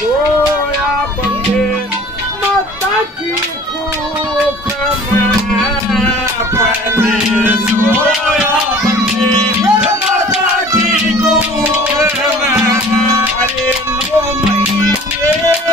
सोया बंदे माता की कोख में पहले सोया बंदे माता की कोख में अरे 9 महीने